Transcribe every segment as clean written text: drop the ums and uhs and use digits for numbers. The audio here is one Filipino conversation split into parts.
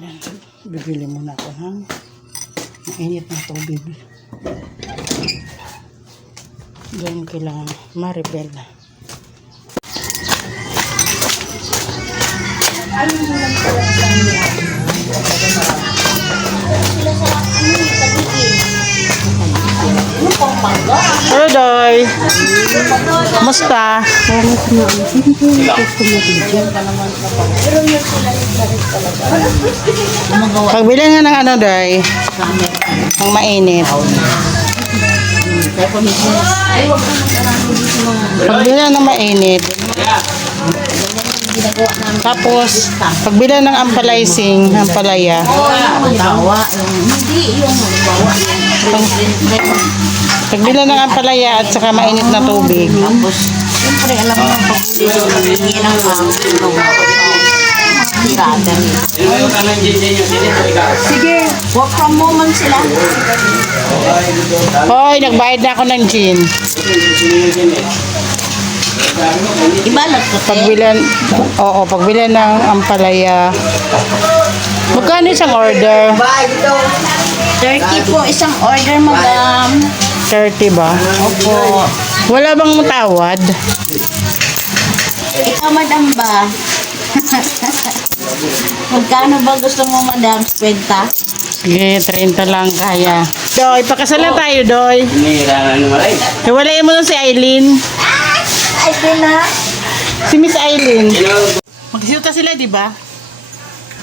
Yan. Bibili muna ako ng mainit na tubig. Diyan kila Maribel. Ano mo lang pala sa niya? Sila sa pagiging. Ano pang pangga? Hello, Doy. Kamusta? Pagbili nga ng ano, Doy? Ang mainit. Pagbili ng mainit. Tapos, pagbili ng ampalaysing, ampalaya. Pagbili ng ampalaya at saka mainit na tubig. Siyempre, alam mo ang pagbili ng sige, work from home sila. Hoy, nagbayad na ako ng gin. Ibalat ko Pagbilan, oo, pagbilan ng ampalaya. Magkano isang order? 30 po isang order, madam. 30 ba? Opo. Wala bang tawad? Ikaw, madam ba? Magkano ba gusto mo, madam? 20? Sige, 30 lang kaya. Doy, pakasalan tayo, Doy. Hiwalayin mo na si Aileen. Ay, na. Si Miss Aileen. Magsiuta sila, di ba?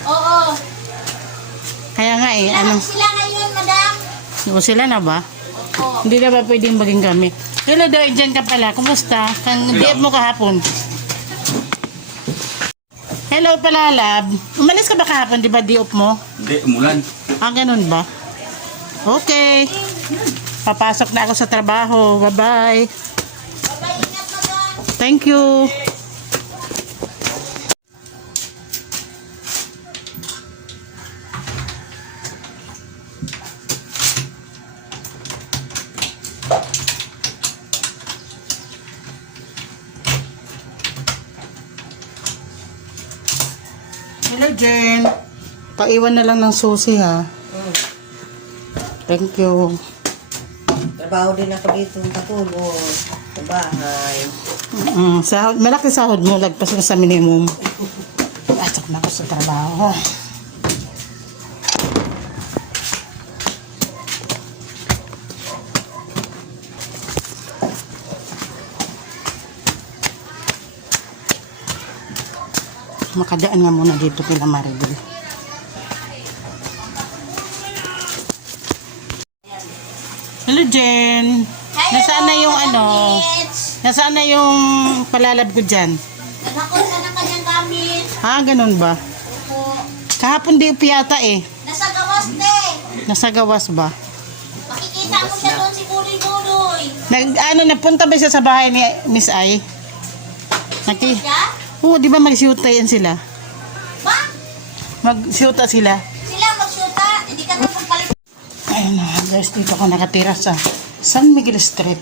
Oo. Kaya nga eh, ano? Sila ngayon, madam. O sila na ba? Oo. Hindi na ba pwedeng maging kami? Hello, Doy, dyan ka pala. Kumusta? Kang diet mo kahapon. Hello pala, lab. Umalis ka ba kahapon, di ba di-off mo? Hindi, umulan. Ah, ganun ba? Okay. Papasok na ako sa trabaho. Bye-bye. Bye-bye, ingat, madam. Thank you. Hello, Jen. Paiwan na lang ng susi, ha? Thank you. Trabaho din ako dito katulog sa bahay. Sahod, malaki sahod mo. Lagpas ka sa minimum. Pasok na ako sa trabaho. Makadaan nga muna dito kila Maribel. Hello, Jen. Nasaan na yung ano? Nasaan na yung palalab ko dyan? Nagkakot ka ng kanyang gamit. Ah, ganun ba? Opo. Kahapon di upiyata eh. Nasa gawas, te. Nasa gawas ba? Makikita mo siya doon si Buloy-Buloy. Napunta ba siya sa bahay ni Miss Ai? Siya? Oo, di ba magsyuta yan sila? Ba? Magsyuta sila. Sila magsyuta. Hindi ka na pagpalit. Ayun na guys, dito ako nakatira sa San Miguel Street.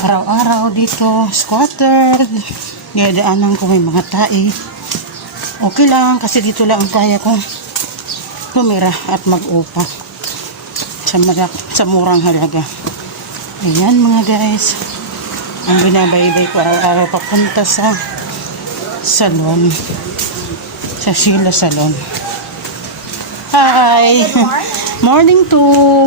Araw-araw dito, squatter. Niyadaanan ko may mga tae. Okay lang, kasi dito lang ang kaya kong tumira at mag-upa. Sa murang halaga. Ayan mga guys. Ang binabaybay ko araw-araw papunta sa salon. Sa Sheila Salon. Hi! Morning to!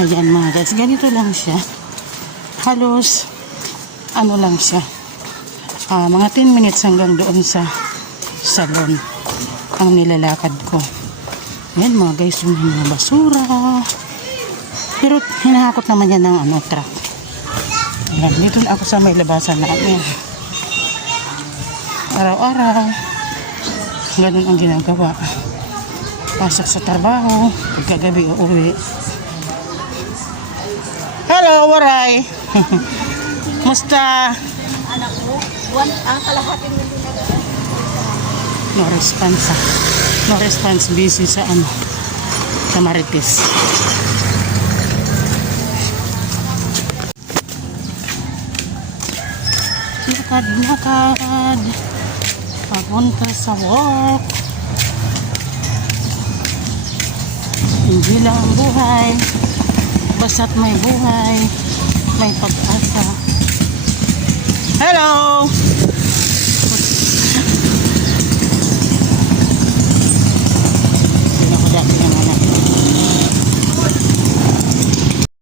Ayan mga guys, ganito lang siya. Halos, ano lang siya. Mga 10 minutes hanggang doon sa salon. Ang nilalakad ko. Ayan mga guys, yung mga basura. Pero hinahakot naman yan ng truck. Ayan, dito na ako sa may labasan namin. Araw-araw. Ganun ang ginagawa. Pasok sa trabaho. Pagkagabi uuwi. Hello, waray. Musta? Anak ko, ang kalahatin mo din ako. No response. No response. Busy sa sa Marites. Lakad. papunta sa work. Hindi lang ang buhay, basta't may buhay, may pag-asa. Hello!